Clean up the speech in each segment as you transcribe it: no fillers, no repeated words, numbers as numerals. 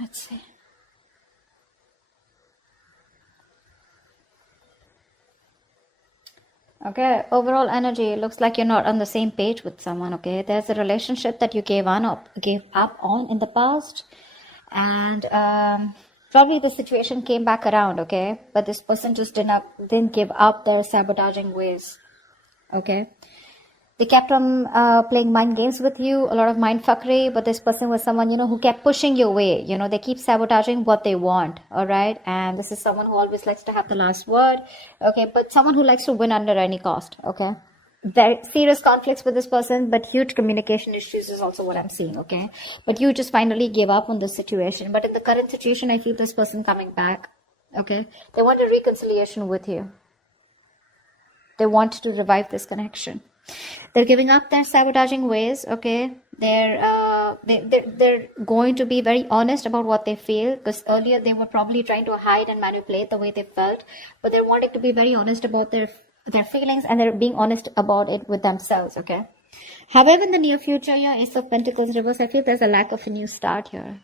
Let's see. Okay, overall energy looks like you're not on the same page with someone. Okay, there's a relationship that you gave up on in the past, and probably the situation came back around. Okay, but this person just didn't give up their sabotaging ways. Okay, they kept on playing mind games with you, a lot of mind fuckery, but this person was someone, who kept pushing you away. They keep sabotaging what they want, all right? And this is someone who always likes to have the last word, okay? But someone who likes to win under any cost, okay? Very serious conflicts with this person, but huge communication issues is also what I'm seeing, okay? But you just finally gave up on this situation. But in the current situation, I feel this person coming back, okay? They want a reconciliation with you. They want to revive this connection. They're giving up their sabotaging ways, okay? They're going to be very honest about what they feel, because earlier they were probably trying to hide and manipulate the way they felt, but they're wanting to be very honest about their feelings, and they're being honest about it with themselves, okay? However, in the near future, your Ace of Pentacles reverse, I feel there's a lack of a new start here.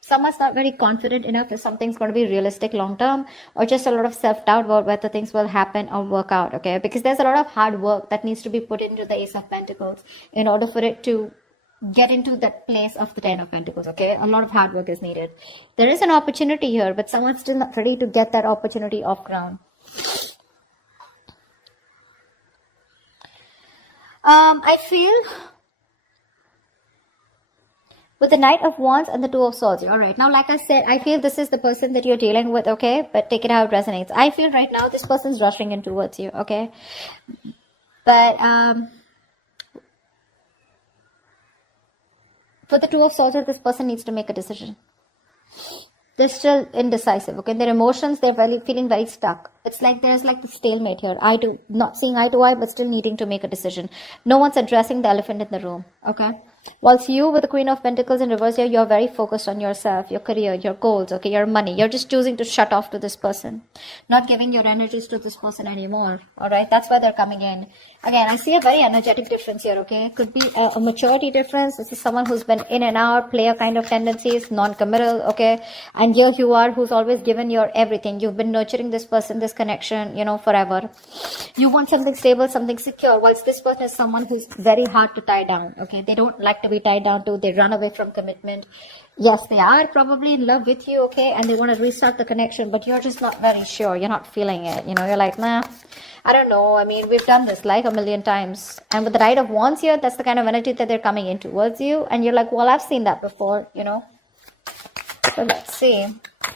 Someone's not very confident enough if something's going to be realistic long term, or just a lot of self-doubt about whether things will happen or work out, okay? Because there's a lot of hard work that needs to be put into the Ace of Pentacles in order for it to get into that place of the Ten of Pentacles, okay? A lot of hard work is needed. There is an opportunity here, but someone's still not ready to get that opportunity off ground. I feel with the Knight of Wands and the Two of Swords. All right. Now, like I said, I feel this is the person that you're dealing with, okay? But take it how it resonates. I feel right now this person's rushing in towards you, okay? But for the Two of Swords, this person needs to make a decision. They're still indecisive, okay? Their emotions, they're feeling very stuck. It's like there's like the stalemate here. Not seeing eye to eye, but still needing to make a decision. No one's addressing the elephant in the room, okay? Whilst you, with the Queen of Pentacles in reverse here, you're very focused on yourself, your career, your goals, okay, your money. You're just choosing to shut off to this person, not giving your energies to this person anymore, all right? That's why they're coming in. Again, I see a very energetic difference here, okay? Could be a maturity difference. This is someone who's been in and out, player kind of tendencies, non-committal, okay? And here you are, who's always given your everything. You've been nurturing this person, this connection, forever. You want something stable, something secure, whilst this person is someone who's very hard to tie down, okay? They don't like to be tied down to. They run away from commitment. Yes, they are probably in love with you, okay? And they want to restart the connection, but you're just not very sure. You're not feeling it. You're like, nah, I don't know. I mean, we've done this like a million times. And with the Knight of Wands here, that's the kind of energy that they're coming in towards you. And you're like, well, I've seen that before, So let's see.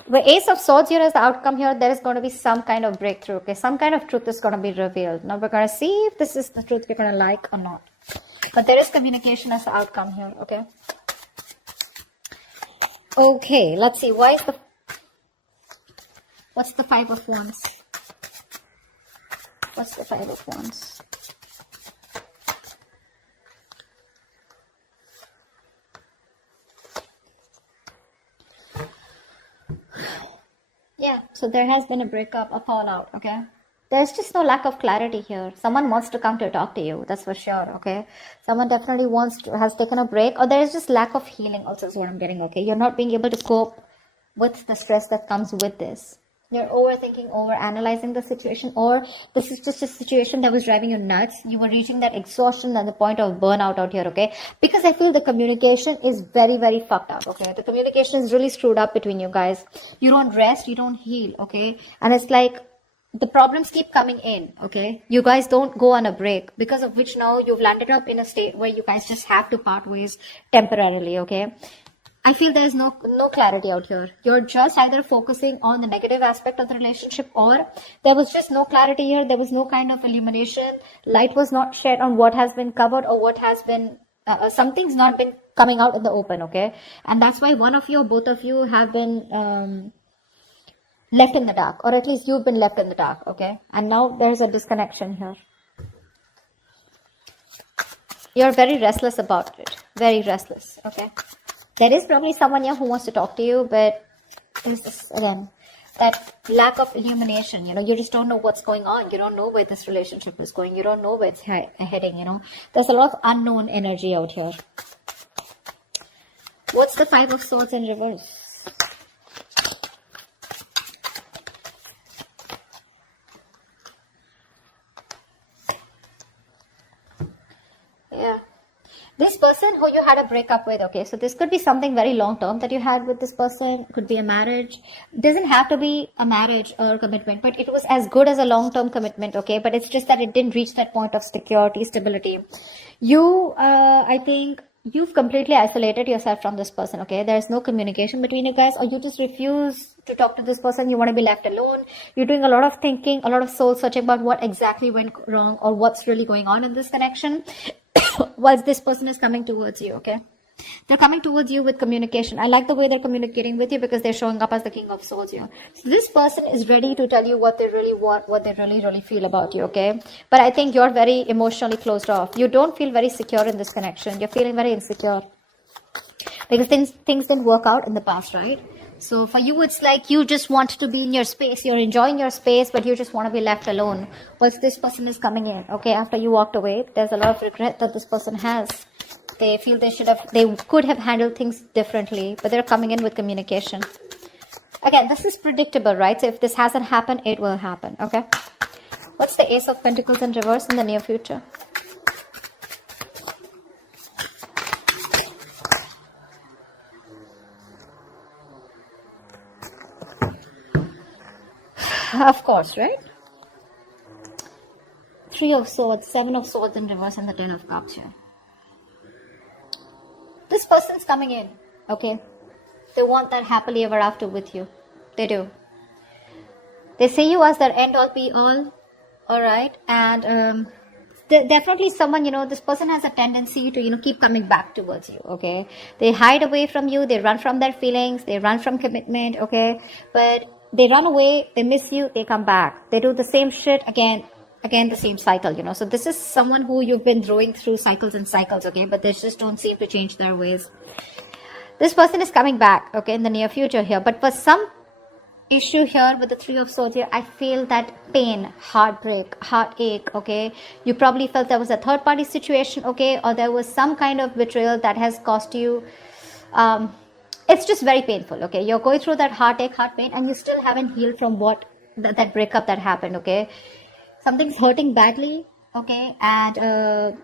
The Ace of Swords here is the outcome here. There is going to be some kind of breakthrough, okay? Some kind of truth is going to be revealed. Now we're going to see if this is the truth you're going to like or not. But there is communication as the outcome here, okay? Okay, let's see. What's the Five of Wands? What's the Five of Wands? Yeah, so there has been a breakup, a fallout, okay? There's just no lack of clarity here. Someone wants to come to talk to you, that's for sure, okay? Someone definitely has taken a break, or there's just lack of healing also is what I'm getting, okay? You're not being able to cope with the stress that comes with this. You're overthinking, overanalyzing the situation, or this is just a situation that was driving you nuts. You were reaching that exhaustion and the point of burnout out here, okay? Because I feel the communication is very, very fucked up, okay? The communication is really screwed up between you guys. You don't rest, you don't heal, okay? And it's like the problems keep coming in, okay? You guys don't go on a break, because of which now you've landed up in a state where you guys just have to part ways temporarily, okay? I feel there's no clarity out here. You're just either focusing on the negative aspect of the relationship, or there was just no clarity here. There was no kind of illumination. Light was not shed on what has been covered, or what has been, something's not been coming out in the open, okay? And that's why one of you or both of you have been left in the dark, or at least you've been left in the dark, okay? And now there's a disconnection here. You're very restless about it. Very restless, okay? There is probably someone here who wants to talk to you, but there's this, again, that lack of illumination, you just don't know what's going on. You don't know where this relationship is going. You don't know where it's heading, There's a lot of unknown energy out here. What's the Five of Swords in reverse? who you had a breakup with, okay, so this could be something very long term that you had with this person. Could be a marriage. Doesn't have to be a marriage or commitment, but it was as good as a long term commitment, okay, but it's just that it didn't reach that point of security, stability. You, I think you've completely isolated yourself from this person, okay. There's no communication between you guys, or you just refuse to talk to this person. You want to be left alone. You're doing a lot of thinking, a lot of soul searching about what exactly went wrong or what's really going on in this connection whilst this person is coming towards you, okay. They're coming towards you with communication. I like the way they're communicating with you because they're showing up as the King of Swords here. So this person is ready to tell you what they really want, what they really feel about you, okay? But I think you're very emotionally closed off. You don't feel very secure in this connection. You're feeling very insecure because things didn't work out in the past, right? So for you, it's like you just want to be in your space. You're enjoying your space, but you just want to be left alone. Once this person is coming in, okay, after you walked away, there's a lot of regret that this person has. They feel they could have handled things differently, but they're coming in with communication. Again, this is predictable, right? So if this hasn't happened, it will happen, okay? What's the Ace of Pentacles in reverse in the near future? Of course, right? Three of Swords, Seven of Swords in reverse, and the Ten of Cups here. This person's coming in, okay? They want that happily ever after with you. They do. They see you as their end all be all, alright? And definitely someone, this person has a tendency to, keep coming back towards you, okay? They hide away from you, they run from their feelings, they run from commitment, okay? But they run away, they miss you, they come back. They do the same shit again, the same cycle, So this is someone who you've been throwing through cycles and cycles, okay? But they just don't seem to change their ways. This person is coming back, okay, in the near future here. But for some issue here with the Three of Swords here, I feel that pain, heartbreak, heartache, okay? You probably felt there was a third party situation, okay? Or there was some kind of betrayal that has cost you. It's just very painful, okay? You're going through that heartache, heart pain, and you still haven't healed from that breakup that happened, okay? Something's hurting badly, okay? And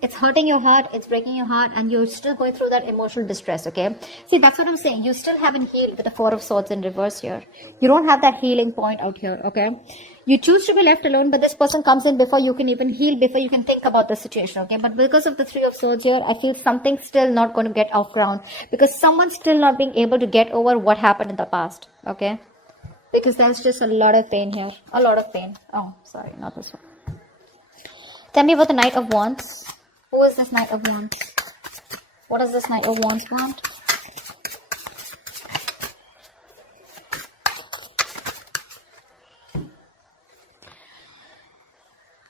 it's hurting your heart, it's breaking your heart, and you're still going through that emotional distress, okay? See, that's what I'm saying. You still haven't healed with the Four of Swords in reverse here. You don't have that healing point out here, okay? You choose to be left alone, but this person comes in before you can even heal, before you can think about the situation, okay? But because of the Three of Swords here, I feel something's still not going to get off ground because someone's still not being able to get over what happened in the past, okay? Because there's just a lot of pain here. A lot of pain. Oh, sorry, not this one. Tell me about the Knight of Wands. Who is this Knight of Wands? What does this Knight of Wands want?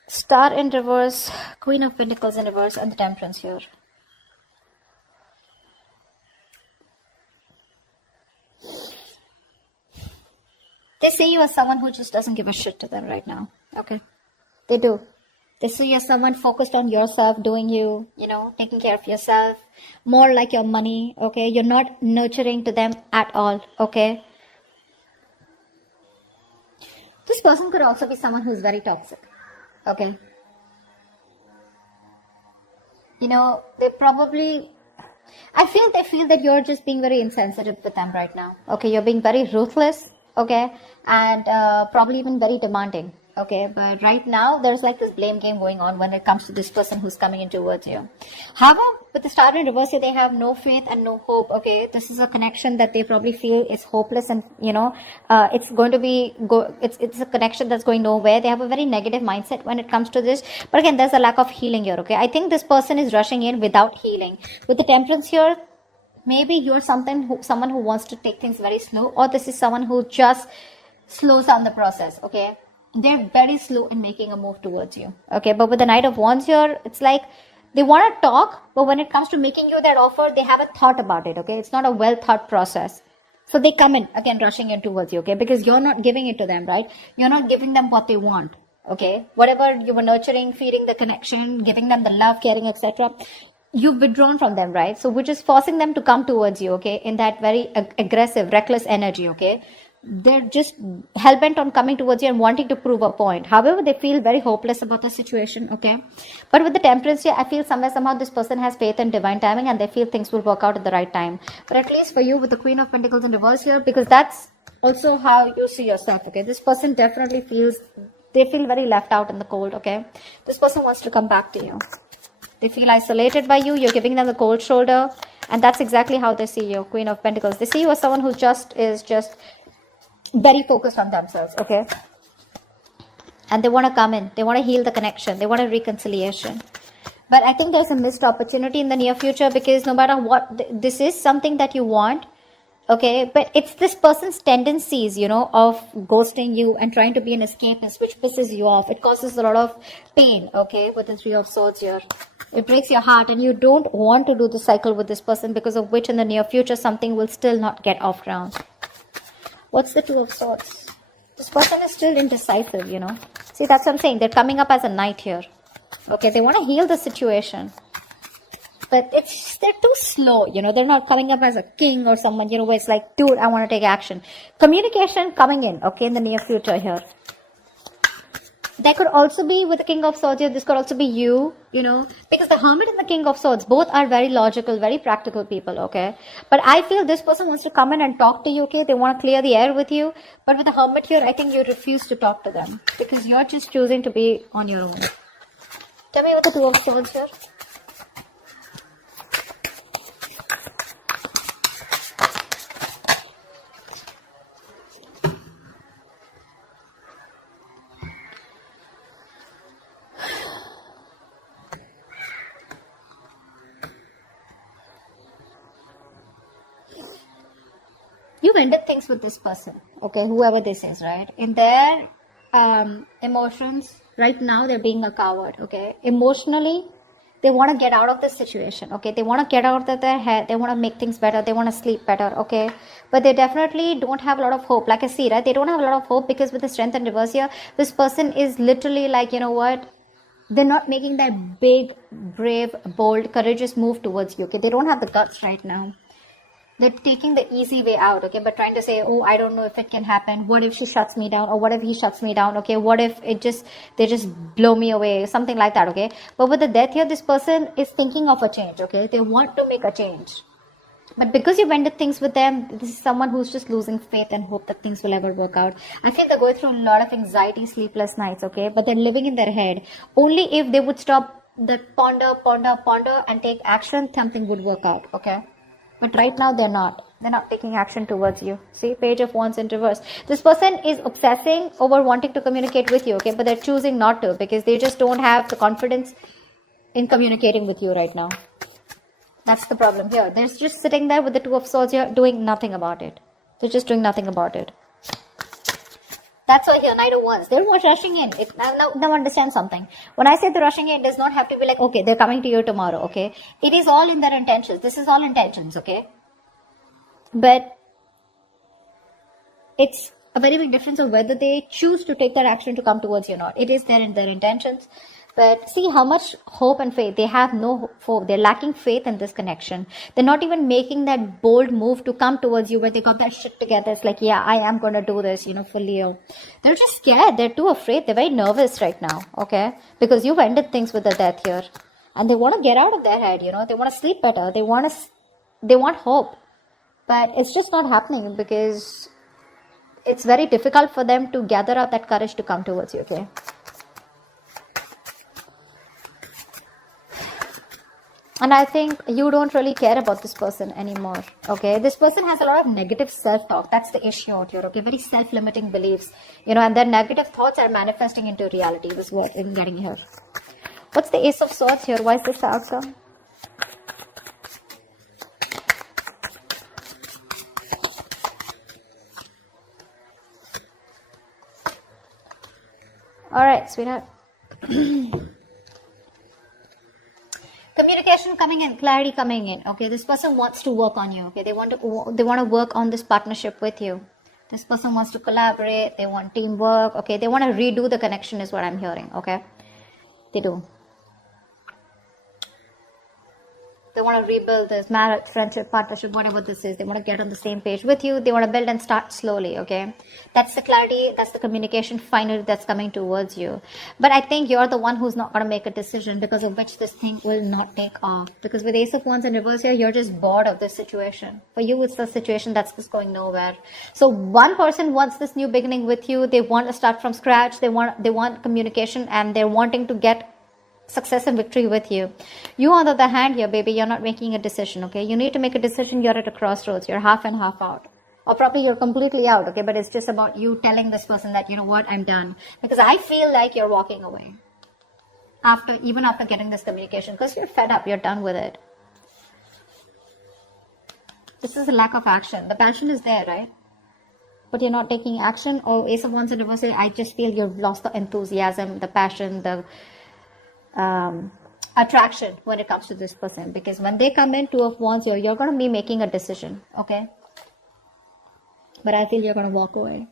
Star in reverse, Queen of Pentacles in reverse, and the Temperance here. They see you as someone who just doesn't give a shit to them right now. Okay. They do. They see you as someone focused on yourself, doing you, taking care of yourself. More like your money, okay? You're not nurturing to them at all, okay? This person could also be someone who's very toxic, okay? They probably... I feel they feel that you're just being very insensitive with them right now. Okay, you're being very ruthless. Okay, and probably even very demanding. Okay, but right now there's like this blame game going on when it comes to this person who's coming in towards you. However, with the Star in reverse, they have no faith and no hope. Okay, this is a connection that they probably feel is hopeless, and it's going to be it's a connection that's going nowhere. They have a very negative mindset when it comes to this. But again, there's a lack of healing here. Okay, I think this person is rushing in without healing. With the Temperance here, maybe you're someone who wants to take things very slow, or this is someone who just slows down the process, okay? They're very slow in making a move towards you, okay? But with the Knight of Wands here, it's like they want to talk, but when it comes to making you that offer, they haven't thought about it, okay? It's not a well thought process. So they come in, again, rushing in towards you, okay? Because you're not giving it to them, right? You're not giving them what they want, okay? Whatever you were nurturing, feeding the connection, giving them the love, caring, etc., you've withdrawn from them, right? So which is forcing them to come towards you, okay, in that very aggressive, reckless energy, okay? they're just hell-bent on coming towards you and wanting to prove a point. However, they feel very hopeless about the situation, okay? But with the temperance here, I feel somehow this person has faith in divine timing and they feel things will work out at the right time. But at least for you with the Queen of Pentacles in reverse here, because that's also how you see yourself, okay? This person definitely feels, they feel very left out in the cold, okay? This person wants to come back to you. They feel isolated by you. You're giving them the cold shoulder. And that's exactly how they see you, Queen of Pentacles. They see you as someone who is just very focused on themselves, okay? And they want to come in. They want to heal the connection. They want a reconciliation. But I think there's a missed opportunity in the near future, because no matter what, this is something that you want, okay? But it's this person's tendencies, you know, of ghosting you and trying to be an escapist, which pisses you off. It causes a lot of pain, okay, with the Three of Swords here. It breaks your heart, and you don't want to do the cycle with this person, because of which in the near future something will still not get off ground. What's the Two of Swords? This person is still indecisive, you know. See, that's what I'm saying. They're coming up as a knight here. Okay, they want to heal the situation. But they're too slow, you know. They're not coming up as a king or someone, you know, where it's like, dude, I want to take action. Communication coming in, okay, in the near future here. There could also be, with the King of Swords here, this could also be you, you know, because the Hermit and the King of Swords, both are very logical, very practical people, okay? But I feel this person wants to come in and talk to you, okay? They want to clear the air with you. But with the Hermit here, I think you refuse to talk to them, because you're just choosing to be on your own. Tell me what the Two of Swords here. You've ended things with this person, okay, whoever this is, right? In their emotions, right now, they're being a coward, okay? Emotionally, they want to get out of this situation, okay? They want to get out of their head. They want to make things better. They want to sleep better, okay? But they definitely don't have a lot of hope. Like I see, right? They don't have a lot of hope, because with the Strength and reverse here, this person is literally like, you know what? They're not making that big, brave, bold, courageous move towards you, okay? They don't have the guts right now. They're taking the easy way out, okay? But trying to say, oh, I don't know if it can happen. What if she shuts me down? Or what if he shuts me down, okay? What if they just blow me away? Something like that, okay? But with the Death here, this person is thinking of a change, okay? They want to make a change. But because you've ended things with them, this is someone who's just losing faith and hope that things will ever work out. I feel they're going through a lot of anxiety, sleepless nights, okay? But they're living in their head. Only if they would stop the ponder, and take action, something would work out, okay? But right now, they're not. They're not taking action towards you. See, Page of Wands in reverse. This person is obsessing over wanting to communicate with you, okay? But they're choosing not to, because they just don't have the confidence in communicating with you right now. That's the problem here. They're just sitting there with the Two of Swords here, doing nothing about it. They're just doing nothing about it. That's why here, Knight of Wands, they're not rushing in. Now understand something. When I say they're rushing in, it does not have to be like, okay, they're coming to you tomorrow, okay? It is all in their intentions. This is all intentions, okay? But it's a very big difference of whether they choose to take that action to come towards you or not. It is there in their intentions. But see how much hope and faith. They have no hope. They're lacking faith in this connection. They're not even making that bold move to come towards you where they got that shit together. It's like, yeah, I am going to do this, you know, for Leo. They're just scared. They're too afraid. They're very nervous right now, okay? Because you've ended things with the Death here. And they want to get out of their head, you know. They want to sleep better. They want hope. But it's just not happening, because it's very difficult for them to gather up that courage to come towards you, okay? And I think you don't really care about this person anymore, okay? This person has a lot of negative self-talk. That's the issue out here, okay? Very self-limiting beliefs, you know, and their negative thoughts are manifesting into reality. This is what I'm getting here. What's the Ace of Swords here? Why is this the outcome? All right, sweetheart. Communication coming in, clarity coming in, okay? This person wants to work on you, okay? They want to work on this partnership with you. This person wants to collaborate. They want teamwork, okay? They want to redo the connection is what I'm hearing, okay? They do. They want to rebuild this marriage, friendship, partnership, whatever this is. They want to get on the same page with you. They want to build and start slowly, okay? That's the clarity, that's the communication finally that's coming towards you. But I think you're the one who's not going to make a decision, because of which this thing will not take off. Because with Ace of Wands in reverse here, you're just bored of this situation. For you, it's a situation that's just going nowhere. So one person wants this new beginning with you. They want to start from scratch. They want communication, and they're wanting to get success and victory with you. You, on the other hand here, baby, you're not making a decision, okay? You need to make a decision. You're at a crossroads. You're half and half out. Or probably you're completely out, okay? But it's just about you telling this person that, you know what, I'm done. Because I feel like you're walking away. Even after getting this communication. Because you're fed up. You're done with it. This is a lack of action. The passion is there, right? But you're not taking action. Or Ace of Wands in reverse, I just feel you've lost the enthusiasm, the passion, the attraction when it comes to this person. Because when they come in, Two of Wands, you're going to be making a decision, okay? But I feel you're going to walk away.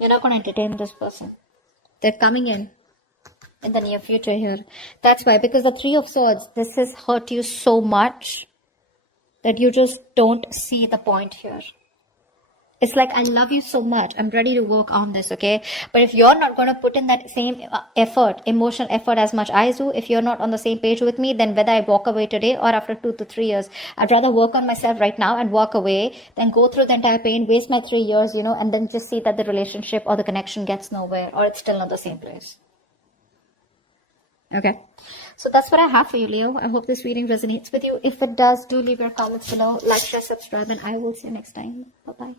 You're not going to entertain this person. They're coming in the near future here. That's why, because the Three of Swords, this has hurt you so much that you just don't see the point here. It's like, I love you so much. I'm ready to work on this, okay? But if you're not going to put in that same effort, emotional effort as much I do, if you're not on the same page with me, then whether I walk away today or after 2 to 3 years, I'd rather work on myself right now and walk away than go through the entire pain, waste my 3 years, and then just see that the relationship or the connection gets nowhere, or it's still not the same place. Okay, so that's what I have for you, Leo. I hope this reading resonates with you. If it does, do leave your comments below, like, share, subscribe, and I will see you next time. Bye-bye.